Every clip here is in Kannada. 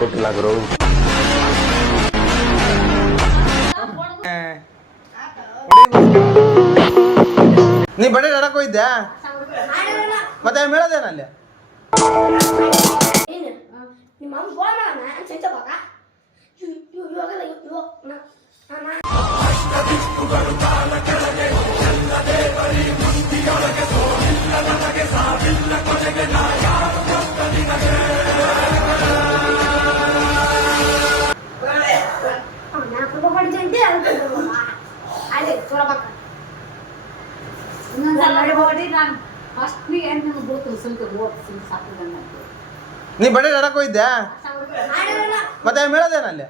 ಕೊಟ್ಟಿಲ್ಲ ನೀ ಬಡಿ ಆಡಕ್ ಹೋಗಿದ್ಯಾ ಮತ್ತೆ ಮೇಳದೇನಲ್ಲಿ ನೀ ಬಡಿ ಆಡಕ್ ಹೋಗಿದ್ಯಾ ಮತ್ತೆ ಮೇಳದೇನಲ್ಲಿ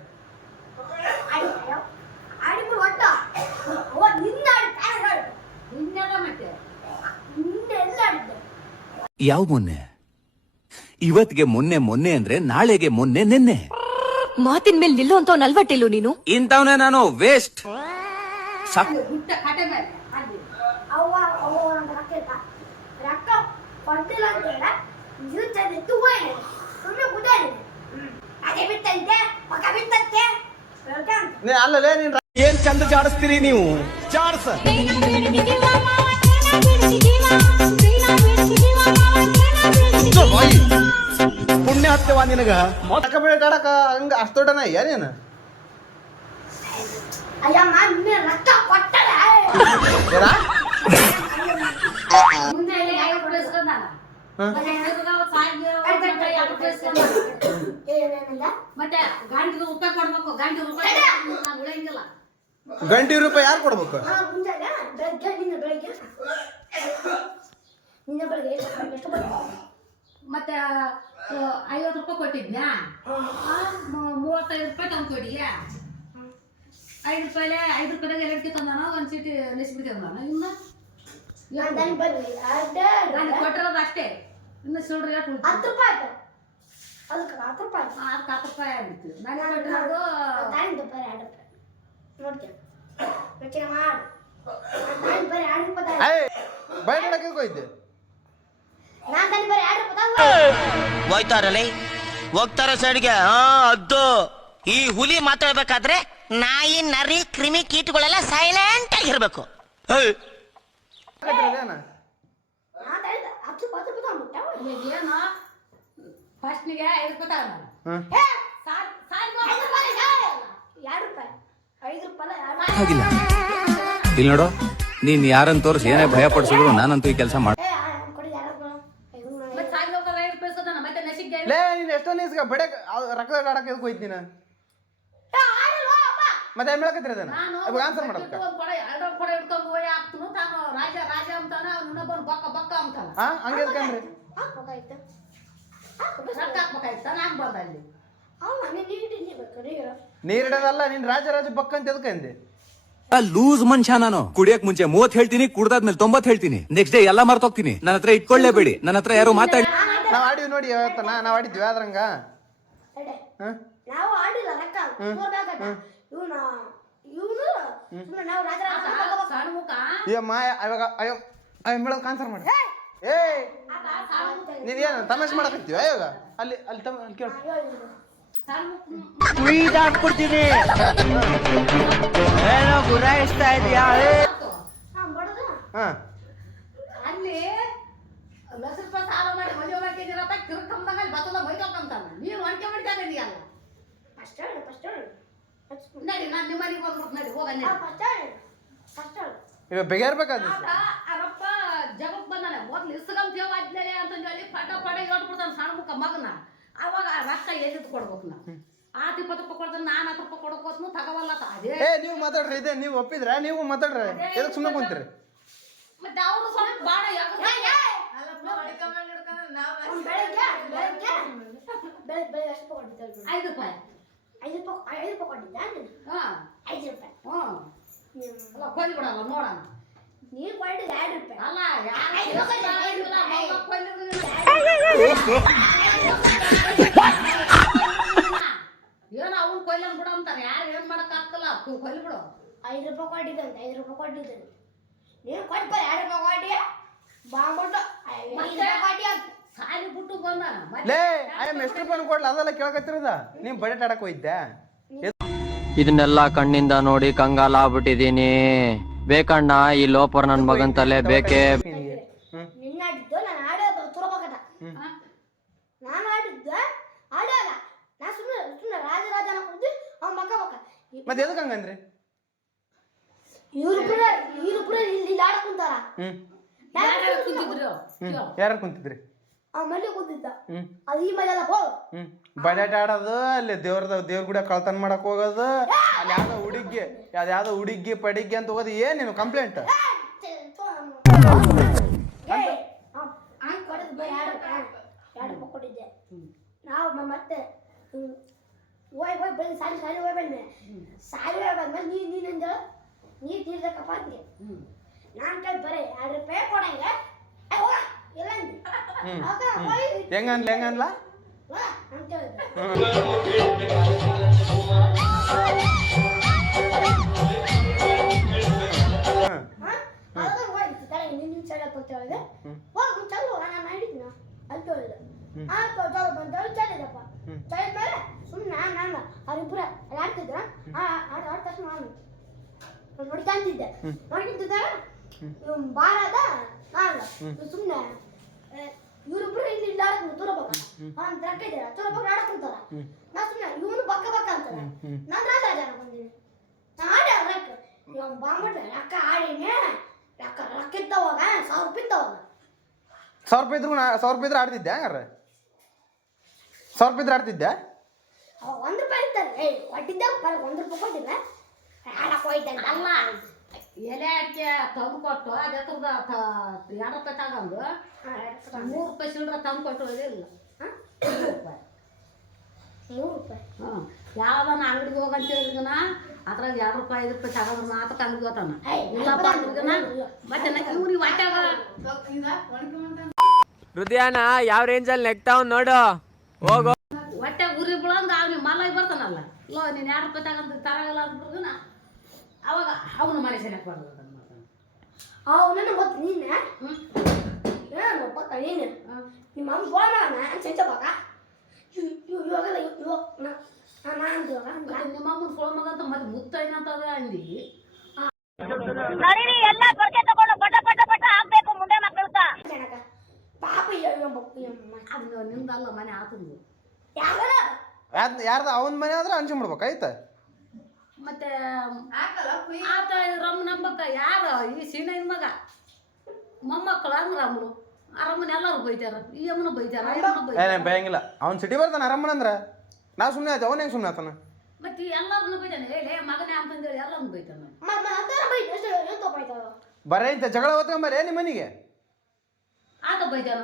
ಯಾವ ಮೊನ್ನೆ? ಇವತ್ತಿಗೆ ಮೊನ್ನೆ ಮೊನ್ನೆ ಅಂದ್ರೆ ನಾಳೆಗೆ ಮೊನ್ನೆ ನಿನ್ನೆ. ಮಾತಿನ ಮೇಲೆ ನಿಲ್ಲುವಂತ ನಲ್ವಟ್ಟಿಲ್ಲು ನೀನು. ಇಂಥವನೇ ನಾನು ವೇಸ್ಟ್. ಅಲ್ಲಲೇ ನೀನ್ ಏನ್ ಚಂದ ಜಾಡಿಸ್ತೀರಿ ನೀವು? ಜಾಡ್ಸ ಪುಣ್ಯ ಹತ್ತವ ನಿನಗ. ಬೇಡ ಆಡಕ ಹಂಗ ಅಷ್ಟೊಡನ ಏನೇನು ಗಂಟೆ ರೂಪಾಯಿ ಯಾರು ಕೊಡ್ಬೇಕು? ಮತ್ತೆ 50 ರೂಪಾಯಿ ಕೊಟ್ಟಿದ್ನ್ಯಾ, 35 ರೂಪಾಯಿ ತಂದು ಕೊಟ್ಟಿದ್ಯಾ. 5 ರೂಪಾಯಿದಾಗ ಎರಡ್ಕೆ ತಂದಾನ, ಒಂದು ಚೀಟಿ ನೆಸ್ಬಿಟ್ಟು ತಂದಾನ. ಇನ್ನು ನಾನು ಕೊಟ್ಟಿರೋದು ಅಷ್ಟೇ. ಇನ್ನು ಸಿಲ್ಡ್ರಿ 10 ರೂಪಾಯಿ ಆಯ್ತು. ಅದಕ್ಕೆ 10 ರೂಪಾಯಿ ಆಗಿತ್ತು. ನಾನು ಕೊಟ್ಟಿರೋದು 2 ರೂಪಾಯಿ ನೋಡ್ತೀನಿ. ಬೈಟ್ ಆಡಕ್ಕೆ ಹೋಗಿದ್ದೆ. ಹೋಯ್ತಾರಲ್ಲ ಹೋಗ್ತಾರ ಸೈಡ್ಗೆ. ಅದ್ದು ಈ ಹುಲಿ ಮಾತಾಡ್ಬೇಕಾದ್ರೆ ನಾಯಿ ನರಿ ಕ್ರಿಮಿ ಕೀಟಗಳೆಲ್ಲ ಸೈಲೆಂಟ್ ಆಗಿರ್ಬೇಕು. ಏನು ಫಸ್ಟ್ನಿಗೆ 5 ರೂಪಾಯಿ ತಗೊಂಡ, 2 ರೂಪಾಯಿ ಹಾಗಿಲ್ಲ. ಇಲ್ಲಿ ನೋಡು, ನೀನ್ ಯಾರನ್ನ ತೋರಿಸಿ ಏನೇ ಭಯ ಪಡಿಸಿದ್ರು ನಾನಂತೂ ಈ ಕೆಲಸ ಮಾಡ. ಲೇ ನೀನ್ ಎಷ್ಟೋ ನೀಸ್ಗ ಬಡೆ ರಕ್ತ ಆಡಕ್ಕೆ ಹೋಯ್ತು ನೀನು. ಮತ್ತೆ ಮೇಳಕತ್ರಿ ಅದನ್ನ ಇವಾಗ ಆನ್ಸರ್ ಮಾಡಕ್ಕ ಹಂಗೆ ಕಣ್ರಿ. ನೀರಿಡೋದಲ್ಲ, ನೀನ್ ರಾಜ ಬಕ್ಕ ಅಂತ ಎದಕ್ಕಂದೆ? ಲೂಸ್ ಮನುಷ್ಯ ನಾನು. ಕುಡಿಯಕ್ ಮುಂಚೆ 30 ಹೇಳ್ತೀನಿ, ಕುಡ್ದಾದ್ಮೇಲೆ 90 ಹೇಳ್ತೀನಿ. ನೆಕ್ಸ್ಟ್ ಡೇ ಎಲ್ಲ ಮರ್ತೋಗ್ತೀನಿ. ನನ್ನ ಹತ್ರ ಇಟ್ಕೊಳ್ಳೇಬೇಡಿ. ನನ್ನ ಹತ್ರ ಯಾರು ಮಾತಾಡಿ. ನಾವ್ ಆಡಿವಿ ನೋಡಿ ಯಾವತ್ತನ, ನಾವ್ ಆಡಿದ್ವಿ ಆದ್ರಂಗ ನಾವು ಆಡಿಲ್ಲ ರೊಕ್ಕ ಮೇಳಕ್ ಆನ್ಸರ್ ಮಾಡಿ. ಏ ನೀನ್ ಏನು ತಮಾಷೆ ಮಾಡಕತ್ತೀವ ಇವಾಗ? ಅಲ್ಲಿ ಅಲ್ಲಿ ಅಲ್ಲಿ ಕೇಳ ಕುಯ್ದಾಕ್ಬಿಡ್ತೀನಿ. ಏನೋ ಗುರಾಯಿಸ್ತಾ ಇದೆಯಾ? ಅಲ್ಲಿ 10 ರೂಪಾಯಿ ಸಾಲ ಮಾಡಿ ಮದುವೆ ಮಾಡ್ಕೊಂಡಿರಪ್ಪ, ಕಿರ್ಕಂಬಂಗ ಬತ್ತದ ಬೈಕೊಂತಾನ. ನೀವು ಅನ್ಕೆ ಮಾಡ್ತಾನೆ ಇದೆಯಲ್ಲ. ನಡಿ, ನಾನು ನಿಮ್ಮ ಮನೆಗೆ ಹೋಗ್ಬಿಟ್ಟು ನಡಿ, ಹೋಗ ಇವಾಗ ಬೆಗೆರ್ಬೇಕಾದ ಅರಪ್ಪ ಜಗಕ್ ಬಂದಾನೆ. ಮೊದ್ಲು ಇಸ್ಕಂತ ಆದ್ಮೇಲೆ ಅಂತ ಹೇಳಿ ಪಟ ಹೇಳ್ಬಿಡ್ತಾನೆ ಸಣ್ಣ ಮುಖ ಮಗನ. ಅವಾಗ ರೊಕ್ಕ ಎಲ್ಲಿದ್ದು ಕೊಡ್ಬೇಕು ನಾ. 20 ರೂಪಾಯಿ ಕೊಡ್ತಾನೆ, ನಾನು 10 ರೂಪಾಯಿ ಕೊಡ್ಕೋತ್ನು ತಗೋವಲ್ಲ. ಅದೇ ನೀವು ಮಾತಾಡ್ರಿ, ಇದೆ ನೀವು ಒಪ್ಪಿದ್ರ? ನೀವು ಮಾತಾಡ್ರಿ, ಎದಕ್ಕೆ ಸುಮ್ಮನೆ ಕುಂತೀರಿ? ಮತ್ತೆ ಅವರು ಸ್ವಲ್ಪ ಬಾಳ $5 ರೂಪಾಯಿ ಕೊಯ್ಲಿ ಬಿಡಲ್ಲ ನೋಡೋಣ. ನೀರು ಕೊಟ್ಟು 2 ರೂಪಾಯಿ ಅಲ್ಲ ಏನೋ ಅವ್ನು ಕೊಯ್ಲನ್ ಬಿಡ ಅಂತಾರೆ. ಯಾರು ಏನ್ ಮಾಡಕ್ ಆಗ್ತಲ್ಲ, ಕೊಯ್ಲಿ ಬಿಡು. 5 ರೂಪಾಯಿ ಕೊಟ್ಟಿದ್ದಂತೆ, 5 ರೂಪಾಯಿ ಕೊಟ್ಟಿದ್ದಂತೆ. ನೀನು ಕೊಟ್ಟು 2 ರೂಪಾಯಿ ಕೊಟ್ಟಿ ಬಾಂಬಿಟ್ಟು 5 ರೂಪಾಯಿ ಕೊಟ್ಟಿ ಸಾಲಿ ಬಿಟ್ಟು ಬಂದಾನ ಲೇ ಆಯಮ್ ಎಷ್ಟು ರೂಪಾಯಿ ಕೊಡ್ಲ ಅದೆಲ್ಲ ಕೇಳಕತ್ತಿರದ ನೀವ್ ಬಜೆಟ್ ಆಡಕ್ ಹೋಗಿದ್ದೆ ಇದನ್ನೆಲ್ಲ ಕಣ್ಣಿಂದ ನೋಡಿ ಕಂಗಾಲ ಆಗ್ಬಿಟ್ಟಿದೀನಿ ಬೇಕಣ್ಣ ಈ ಲೋಪರ್ ನನ್ ಮಗನ್ ತಲೆ ಬೇಕೇ ನಿನ್ನ ಆಡಿದ್ದು ನಾನು ಆಡೋ ತುರಬೇಕಟ ನಾನು ಆಡಿದ್ದು ಆಡೋಲ್ಲ ನಾ ಸುಮ್ಮನೆ ಸುಮ್ಮನೆ ರಾಜ ಅನ್ಕೊಂಡು ಅವ್ನ ಮಗ ಮತ್ತೆ ಎದಕ್ ಹಂಗಂದ್ರಿ ಇವ್ರಿಬ್ರು ಇಲ್ಲಿ ಆಡಕ್ ಕುಂತಾರ ಕುಂತಿದ್ರು ಯಾರು ಕುಂತಿದ್ರಿ ಆ ಮಲ್ಲಿ ಕೂತಿದ್ದ ಅದು ಈ ಮನೆ ಅಲ್ಲ ಪೋ ಬಜೆಟ್ ಆಡೋದು ಅಲ್ಲಿ ದೇವ್ರ ಗುಡಿ ಕಳ್ತನ ಮಾಡಕ್ ಹೋಗೋದು ಅಲ್ಲಿ ಯಾವ್ದೋ ಹುಡುಗಿ ಪಡಿಗೆ ಅಂತ ಹೋಗೋದು ಏನ್ ನೀನು ಕಂಪ್ಲೇಂಟ್ ಕೊಟ್ಟಿದ್ದೆ ನಾವು ಮತ್ತೆ ಹೋಯ್ ಬಂದು ಸಾಲಿ ಹೋಯ್ ಬಂದೆ ಸಾಲಿ ಹೋಯ್ ಬಂದ್ಮೇಲೆ ನೀನಿಂದ ನೀ ತೀರ್ದಕ್ಕಪ್ಪ ಅಂದೆ ನಾನು ಕೈ ಬರೀ 2 ರೂಪಾಯಿ ಕೊಡಂಗೆ ಇಲ್ಲ ಹೆಂಗನ್ಲ ಅಂತ ಹೇಳಿದೆ ನಿನ್ನ ಸಲ ಅಂತ ಹೇಳಿದೆ ಹೋಗಿ ಚಲು ನಾನು ಮಾಡಿದ್ನ ಅಂತ ಹೇಳಿದೆ ಆಯ್ತು ಚಲು ಬಂದಳು ಚಲಿದಪ್ಪ ಚಲಿದ್ಮೇಲೆ ಸುಮ್ಮನೆ ನಾನು ಅವ್ರಿಬ್ರು ಅಲ್ಲಿ ಆಡ್ತಿದ್ರ ಆಡ ತಕ್ಷಣ ನಾನು ನೋಡ್ತಾ ಅಂತಿದ್ದೆ ನೋಡ್ತಿದ್ದೆ ಬಾರದ ನಾನು ಸುಮ್ಮನೆ ಇವ್ರಿಬ್ರು ಇಲ್ಲಿ ತುರಬಕ್ಕ ಅವ್ನ ರೊಕ್ಕ ಇದೆ ತುರಬಕ್ಕ ಆಡಕ್ಕಂತಾರ ನಾ ಸುಮ್ಮನೆ ಇವನು ಬಕ್ಕ ಅಂತಾರ ನಾನು ರಾಜ ಬಂದೀನಿ ನಾ ಆಡಿ ರೊಕ್ಕ ಇವ್ ಬಾಂಬಿಟ್ರೆ ರೊಕ್ಕ ಆಡಿನೇ ರೊಕ್ಕ ಇದ್ದವಾಗ 1000 ರೂಪಾಯಿ ಇದ್ದವಾಗ 1,000 ರೂಪಾಯಿ ಇದ್ರೆ ಆಡ್ತಿದ್ದೆ ಹಂಗಾರ 1,000 ರೂಪಾಯಿ ಇದ್ರೆ ಆಡ್ತಿದ್ದೆ ಅವ 1 ರೂಪಾಯಿ ಇರ್ತಾರೆ ಕೊಟ್ಟಿದ್ದೆ 1 ರೂಪಾಯಿ ಕೊಟ್ಟಿದ್ದೆ ಆಡಕ್ಕೆ ಹೋಯ್ತೆ ಅಲ್ಲ ಎಲೆ ಅಡಿಕೆ ತಂದು ಕೊಟ್ಟು ಅದೇ ಥರದ 2 ರೂಪಾಯಿ ತಗೊಂಡು 3 ರೂಪಾಯಿ ಸಿಲ್ಡ್ರ ತಂದು ಕೊಟ್ಟು ಇಲ್ಲ 3 ರೂಪಾಯಿ 3 ರೂಪಾಯಿ ಯಾವ್ದಾನ ಅಂಗಡಿಗೆ ಹೋಗಂತ ಹೇಳಿದ್ಗನ ಅದ್ರಾಗ 2 ರೂಪಾಯಿ 5 ರೂಪಾಯಿ ತಗೊಂಡ್ರು ಮಾತ್ರ ಅಂಗಡಿಗೆ ಹೋತಾನ ಇಲ್ಲಪ್ಪ ಅಂದ್ರಗನ ಮತ್ತೆ ಇವ್ರಿಗೆ ಹೊಟ್ಯಾಗ ಹೃದಯನ ಯಾವ ರೇಂಜಲ್ಲಿ ನೆಕ್ತಾವ್ ನೋಡು ಹೋಗೋ ಹೊಟ್ಟೆ ಉರಿ ಬಿಳಂಗ ಅವ್ನಿಗೆ ಮಲ್ಲ ಬರ್ತಾನಲ್ಲ ಲೋ ನೀನು 2 ರೂಪಾಯಿ ತಗೊಂಡು ತರಗಲ್ಲ ಅಂದ್ರಗನ ಅವಾಗ ಅವನು ಮನೆ ಸೆಲೆಕ್ಟ್ ಮಾಡ್ಬೇಕು ಅವನನ್ನು ಗೊತ್ತು ನೀನೆ ಏನು ಪಕ್ಕ ನೀನು ನಿಮ್ಮ ಅಮ್ಮ ಫೋನ್ ನಾನು ಚೆಂಚವಾಗ ಇವಾಗೆಲ್ಲ ನಾನು ನಿಮ್ಮ ಅಮ್ಮನ ಫೋನ್ ಮಗ ಅಂತ ಮತ್ತೆ ಮುತ್ತೈನಂತದ ಅಂದಿ ಎಲ್ಲ ಕೊರಕೆ ತಗೊಂಡು ಪಟ ಪಟ ಪಟ ಹಾಕ್ಬೇಕು ಮುಂದೆ ಮಕ್ಕಳು ಪಾಪ ಅದು ನಿಮ್ದಲ್ಲ ಮನೆ ಆತಂದು ಯಾರ್ದ ಅವನ ಮನೆ ಆದ್ರೆ ಅನ್ಸ್ಕೊಂಡ್ಬಿಡ್ಬೇಕು ಆಯ್ತಾ ಮತ್ತೆ ಆತ ರಮ್ಮ ನಂಬಕ್ಕ ಯಾರು ಈ ಸೀನೈನ ಮಗ ಮೊಮ್ಮಕ್ಕಳು ಅಂದ್ರೆ ರಮ್ಮನು ಆ ರಮ್ಮನ ಎಲ್ಲರೂ ಬೈತಾರ ಈ ಅಮ್ಮನು ಬೈತಾರ ಏನೇ ಭಯಂಗಿಲ್ಲ ಅವ್ನು ಸಿಟಿ ಬರ್ತಾನೆ ಆರಾಮನ ಅಂದ್ರೆ ನಾವು ಸುಮ್ಮನೆ ಆಯ್ತು ಅವನೇ ಸುಮ್ಮನೆ ಆತಾನ ಮತ್ತೆ ಎಲ್ಲರನ್ನು ಬೈತಾನೆ ಹೇಳಿ ಮಗನೇ ಅಂತಂದೇಳಿ ಎಲ್ಲರನ್ನು ಬೈತಾನೆ ಬರೇ ಇಂತ ಜಗಳ ಹೊತ್ಕೊಂಬರೇ ನಿಮ್ಮ ಮನೆಗೆ ಆತ ಬೈತಾನ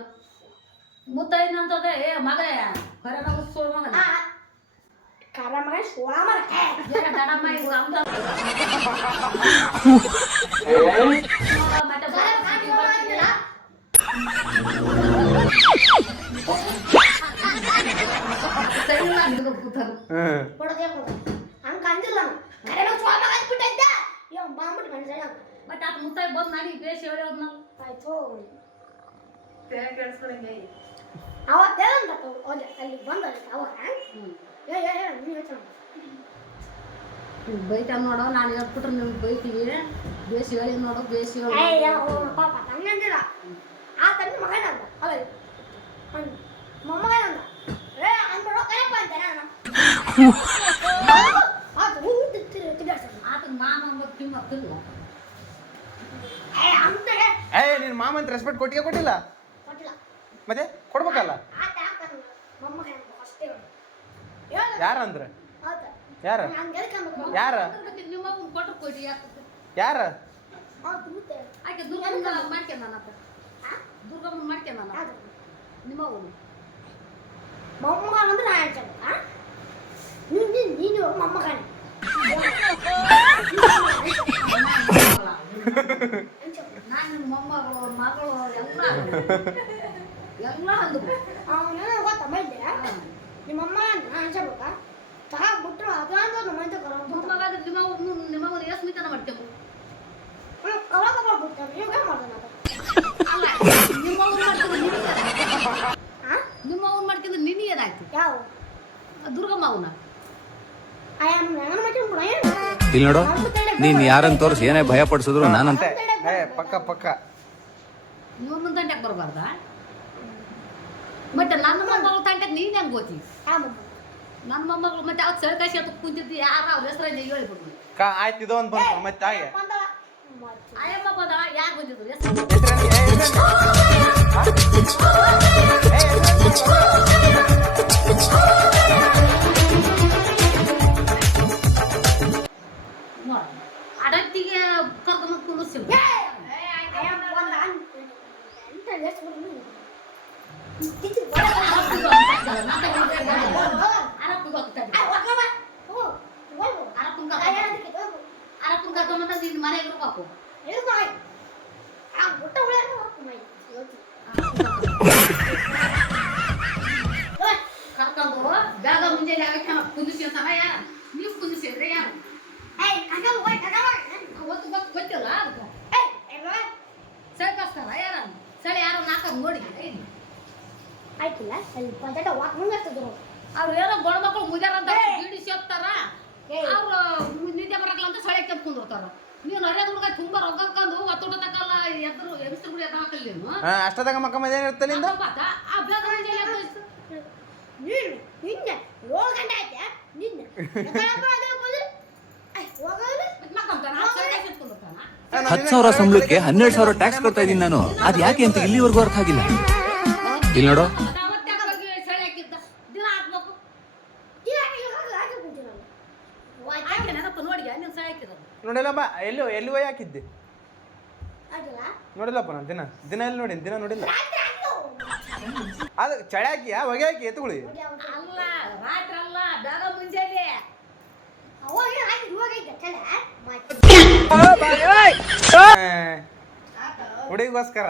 ಮುತ್ತೈನಂತದ ಮಗ ಹೊರಗ ಉತ್ಸವ ಮಗನ ಮಗ ಸೋಳ ಮಗ ದಡಮ್ಮ ಇವ್ ಅಂತ ಮತ್ತೆ ಹಂಗ ಅಂದಿಲ್ಲ ಸೋಳ ಮಗ ಅಂದ್ಬಿಟ್ಟೈತೆ ಬಾಂಬಿಟ್ಟು ಕಣ್ಸಣ ಮತ್ತೆ ಆತ ಮುತ್ತಾಯಿ ಬಂದು ಮಾಡಿ ಬೇಸಿ ಹೇಳೋದ್ನ ಆಯ್ತು ಅವತ್ತೇನಂತ ಅಲ್ಲಿ ಬಂದ ಅವಾಗ ಬೈತಾನ ನೋಡೋ ನಾನು ಹೇಳ್ಬಿಟ್ರೆ ನೀವು ಬೈತೀವಿ ಬೇಸಿ ಹೇಳಿ ನೋಡೋ ಬೇಸಿ ಪಾಪ ತಂಗಂದಿರ ಆ ತಂದೆ ಮಗನ ಅಂತ ಅಲ್ಲ ಮೊಮ್ಮಗನ ಅಂತ ಅಂದ್ಬಿಡೋ ಕರೆಪ್ಪ ಅಂತೆ ನಾನು ಆತ ಮಾಮ ಕಿಮ್ಮತ್ತಿಲ್ಲ ಏ ನಿನ್ನ ಮಾಮ ಅಂತ ರೆಸ್ಪೆಕ್ಟ್ ಕೊಟ್ಟಿಲ್ಲ ಮತ್ತೆ ಕೊಡ್ಬೇಕಲ್ಲ ಯಾರಂದ್ರೆ ಯಾರ ಯಾರ ನಿಮ್ಮ ಕೊಟ್ಟರು ಕೊಡಿ ಯಾರ ಆಕೆ ದುರ್ಗಮ್ಮ ಮಾಡ್ಕೊಂಡ ದುರ್ಗಮ್ಮ ಮಾಡ್ಕೊಂಡ ನಿಮ್ಮ ಅವನು ಮೊಮ್ಮಗ ಅಂದ್ರೆ ನಾ ಹೇಳ್ತೇನೆ ನೀನು ಮೊಮ್ಮಗನ ನಾನು ಮೊಮ್ಮಗಳು ಮಗಳು ಎಲ್ಲ ಅಂದ್ರು ಅವನ ಗೊತ್ತ ಮೈದೆ ನಿಮ್ಮಮ್ಮ ಅನ್ಸಬೇಕಾ ತಗೊಂಡ್ಬಿಟ್ರು ಅದಂತ ಮಂದಿ ಮೊಮ್ಮಗಾದ್ರೆ ನಿಮ್ಮವ್ರು ಎಷ್ಟು ಮಿತನ ಮಾಡ್ತೇವೆ ಕವಾಗ ಮಾಡ್ಬಿಡ್ತೇವೆ ನೀವು ಏನು ಮಾಡೋಣ ಅಲ್ಲ ನಿಮ್ಮವ್ರು ಮಾಡ್ತೇವೆ ಯಾವ ದುರ್ಗಮ್ಮ ಅವನ ಆಯಮ್ಮ ನನ್ನ ಮಕ್ಕಳು ಕೂಡ ಏನು ಇಲ್ಲಿ ನೋಡು ನೀನ್ ಯಾರನ್ನ ತೋರಿಸಿ ಏನೇ ಭಯ ಪಡಿಸಿದ್ರು ನಾನಂತ ಪಕ್ಕ ಪಕ್ಕ ಇವ್ರ ತಂಟೆಗೆ ಬರಬಾರ್ದ ಮತ್ತೆ ನನ್ನ ಮೊಮ್ಮಗಳು ತಂಟೆಗೆ ನೀನ್ ಹೆಂಗ್ ಗೊತ್ತಿ ನನ್ನ ಮೊಮ್ಮಗಳು ಮತ್ತೆ ಅವ್ರು ಸೆಳ್ಕಾಶಿ ಅಂತ ಕುಂತಿದ್ದು ಯಾರು ಅವ್ರ ಹೆಸರು ಹೇಳಿಬಿಡ್ದು ಆಯ್ತು ಇದು ಒಂದು ಬಂತು ಮತ್ತೆ ಹಾಗೆ ಆಯಮ್ಮ ಬಂದ ಯಾರು ಬಂದಿದ್ರು ಹೆಸರು ನೋಡ ಅಡತ್ತಿಗೆ ಕರ್ಕೊಂಡು ಕುಂದಿರ್ಸಿಲ್ಲ ಅರಪ್ಪನ ಕರ್ಕೊಂಬಂದ ನಿನ್ನ ಮನೆಗೆ ಇರ್ಬೇಕು ಕರ್ಕೊಂಡು ಬೇಗ ಮುಂಜಾನೆ ಆಗಕ್ಕೆ ಕುಂದಿಸಿ ಅಂತಾನ ಯಾರು ನೀವು ಕುಂದಿಸಿದ್ರೆ ಯಾರು ಅವತ್ತು ಗೊತ್ತಿಲ್ಲ ಸೆಳ್ಕಸ್ತಾರ ಯಾರ ಸೆಳೆ ಯಾರೋ ನಾಲ್ಕ ನೋಡಿ ಆಯ್ತಿಲ್ಲ ಸ್ವಲ್ಪ ಪಂಚಾಯತ್ ವಾಕ್ ಮುಂದಿರ್ತದ್ರು ಅವ್ರು ಏನೋ ಗಂಡು ಮಕ್ಕಳು ಮುಜಾರ ಅಂತ ಬಿಡಿಸಿ ಹೋಗ್ತಾರ ಅವ್ರು ನಿದ್ದೆ ಬರಕಲ್ಲ ಅಂತ ಸಳೆ ಕೆಂಪ್ ಕುಂದಿರ್ತಾರ ನೀವು ನರೇಂದ್ರ ಹುಡುಗ ತುಂಬಾ ರೊಕ್ಕಂದು ಒತ್ತಡ ತಕ್ಕಲ್ಲ ಎದ್ರು ಹೆಂಗಸ್ರು ಕೂಡ ಎತ್ತ ಹಾಕಲ್ಲ ನೀನು ಅಷ್ಟದಾಗ ಮಕ್ಕ ಮಧ್ಯ ಇರುತ್ತೆ ನಿಂದ ಆ ಬೇಗ ಮುಂಜಾನೆ ಎದ್ದು ನೀನು ನಿನ್ನೆ 7 ಗಂಟೆ ಆಯ್ತಾ ನಿನ್ನೆ ಮಕ್ಕಂತಾನ ಸಳೆ ಕೆತ್ಕೊಂಡಿರ್ತಾನ 10,000 ಸಂಬಳಕ್ಕೆ 12,000 ಟ್ಯಾಕ್ಸ್ ಕೊಡ್ತಾ ಇದೀನಿ ನಾನು ಅದ್ ಯಾಕೆ ಅಂತ ಇಲ್ಲಿವರೆಗೂ ಅರ್ಥ ಆಗಿಲ್ಲ ಇಲ್ಲಿ ನೋಡು ಅವತ್ತಾಗ ಬಗ್ಗೆ ಸಳೆ ಹಾಕಿದ್ದ ದಿನ ಹಾಕ್ಬೇಕು ಆಕೆ ನೆನಪು ನೋಡಿ ನೀನು ಸಳೆ ಹಾಕಿರೋದು ನೋಡಿಲ್ಲಪ್ಪ ಎಲ್ಲಿ ಹೋಗಿ ಹಾಕಿದ್ದೆ ಆಗಿಲ್ಲ ನೋಡಿಲ್ಲಪ್ಪ ನಾನು ದಿನ ಎಲ್ಲಿ ನೋಡಿ ದಿನ ನೋಡಿಲ್ಲ ಅದು ಚಳಿ ಹಾಕಿ ಹೊಗೆ ಹಾಕಿ ಎತ್ತುಗುಳಿ ಅಲ್ಲ ರಾತ್ರಿ ಅಲ್ಲ ಬೇಗ ಮುಂಜಾನೆ ಅವಾಗ ಆಯ್ತು ಹೋಗೈತೆ ಚಲ ಹುಡುಗಿಗೋಸ್ಕರ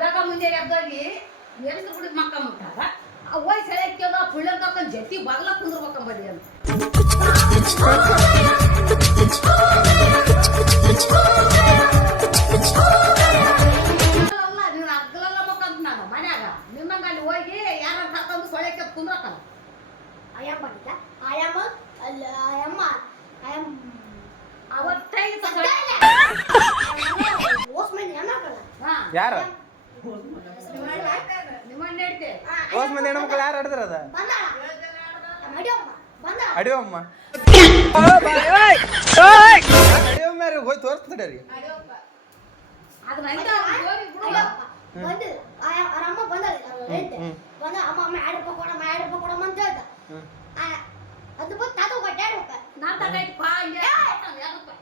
ಬೇಗ ಮುಂಜಾನೆ ಎದ್ದೋಗಿ ಹೆಂಗಸ್ರು ಹುಡುಗ ಮಕ್ಕ ಮುಟ್ಟಾರ ಹೋಗಿ ಸೆಳೆ ಹಾಕ್ಯೋದ ಪುಳ್ಳ ತಕೊಂಡ್ ಜತಿ ಬಾಗ್ಲ ಕುಂದ್ರಬೇಕಂಬದಿ ಅಂತ ಅಲ್ಲ ನೀನು ಅಗ್ಗಲೆಲ್ಲ ಮಕ್ಕಂತ ನಾನು ಮನ್ಯಾಗ ನಿನ್ನಂಗ ಅಲ್ಲಿ ಹೋಗಿ ಯಾರ ಕರ್ಕೊಂಡು ಸೊಳೆ ಕೆತ್ ಕುಂದ್ರಕಲ್ಲ ಆಯಮ್ಮ ಬಂದಿದ್ದ ಆಯಮ್ಮ ಅಲ್ಲ ಆಯಮ್ಮ ಆಯಮ್ಮ ಅವತ್ತೇ ಓಸ್ಮನ್ ಏನಾಗಲ್ಲ ಯಾರು ನಿಮ್ಮನ್ನ ಹೇಳ್ತೆ ಹೋಸ್ ಮಂದಿ ಹೆಣ್ಮಕ್ಳು ಯಾರು ಆಡಿದ್ರ ಅದ ಬಂದಾಳ ಮಡಿಯಮ್ಮ ಬಂದಾಳ ಅಡಿಯಮ್ಮ ಅಡಿಯಮ್ಮ ಯಾರು ಹೋಗಿ ತೋರಿಸ್ತಾರೆ ರೀ ಅದು ನಂದ ಬಂದಿಲ್ಲ ಅವರಮ್ಮ ಬಂದಲ್ಲ ಬಂದ ಅಮ್ಮ ಅಮ್ಮ 2 ರೂಪಾಯಿ ಕೊಡಮ್ಮ ಅಂತ ಹೇಳ್ದ ಅದು ಬಂದು ತಾತ ಕೊಟ್ಟು 2 ರೂಪಾಯಿ ನಾನು ತಗೈತಿ ಪಾ ಹಿಂಗೆ 2 ರೂಪಾಯಿ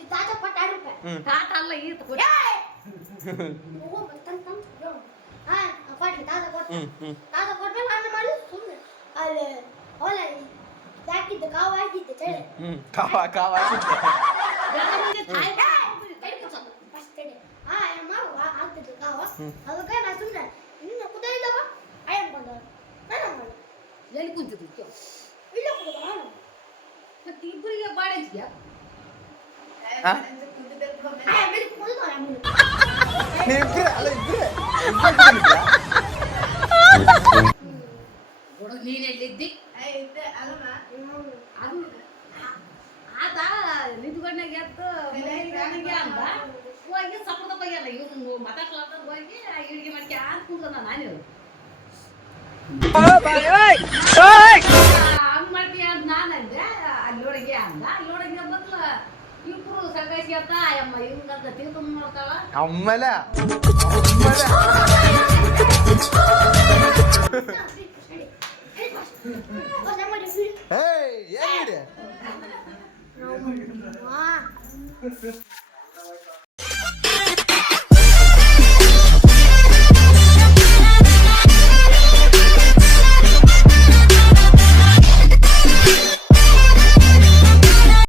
ಈ ತಾತ ಕೊಟ್ಟು 2 ರೂಪಾಯಿ ತಾತ ಅಲ್ಲ ಈತ ಕೊಡಿ ಕೊಟ್ರಿ ತಾತ ಕೊಟ್ಮೇಲೆ ನಾನು ಮಾಡಿ ಸುಮ್ಮನೆ ಅಲ್ಲಿ ಹೊಲ ಹಾಕಿದ್ದೆ ಕಾವು ಹಾಕಿದ್ದೆ ಚಳಿ ಕಾವ ಆಗ್ತಿತ್ತು ಕಾವ ಅದಕ್ಕೆ ನಾ ಸುಮ್ಮನೆ ಇನ್ನು ಕುದಿಲ್ಲವ ಅಯ್ಯಮ್ಮ ಬಂದವ ನಾನು ಮಾಡಿ ಎಲ್ಲಿ ಕುಂತಿದ್ರು ಇಲ್ಲ ಕುದ ನಾನು ಮತ್ತೆ ಇಬ್ಬರಿಗೆ ಬಾಡಿಗೆ ಇಬ್ರೆ ಅಲ್ಲ ಇಬ್ರೆ ಹುಡುಗ ನೀನ್ ಎಲ್ಲಿದ್ದಿ ಅದು ಆತ ನಿಂತ್ಕೊಂಡಾಗ ಎದ್ದು ಮನೆಗೆ ಅಂದ ಹೋಗಿ ಸಪದ ಬಗ್ಯಲ್ಲ ಇವ್ನು ಮಾತಾಡ್ಲಾರ್ದ ಹೋಗಿ ಇಡಿಗೆ ಮಾಡ್ಕೆ ಅಂತ ಕುಂದ ನಾನು ಹಂಗ್ ಮಾಡ್ತೀಯ ಅಂತ ನಾನು ಅಂದೆ ಅಲ್ಲೊಳಗೆ ಅಂದ ಅಲ್ಲೊಳಗೆ ಬದ್ಲ ಇಬ್ರು ಸಗಾಯಿಸಿ ಅಂತ ಅಯ್ಯಮ್ಮ ಹಿಂಗಂತ ತಿಳ್ಕೊಂಡ್ ನೋಡ್ತಾಳ ಅಮ್ಮಲ ಅಮ್ಮಲೆ ಏ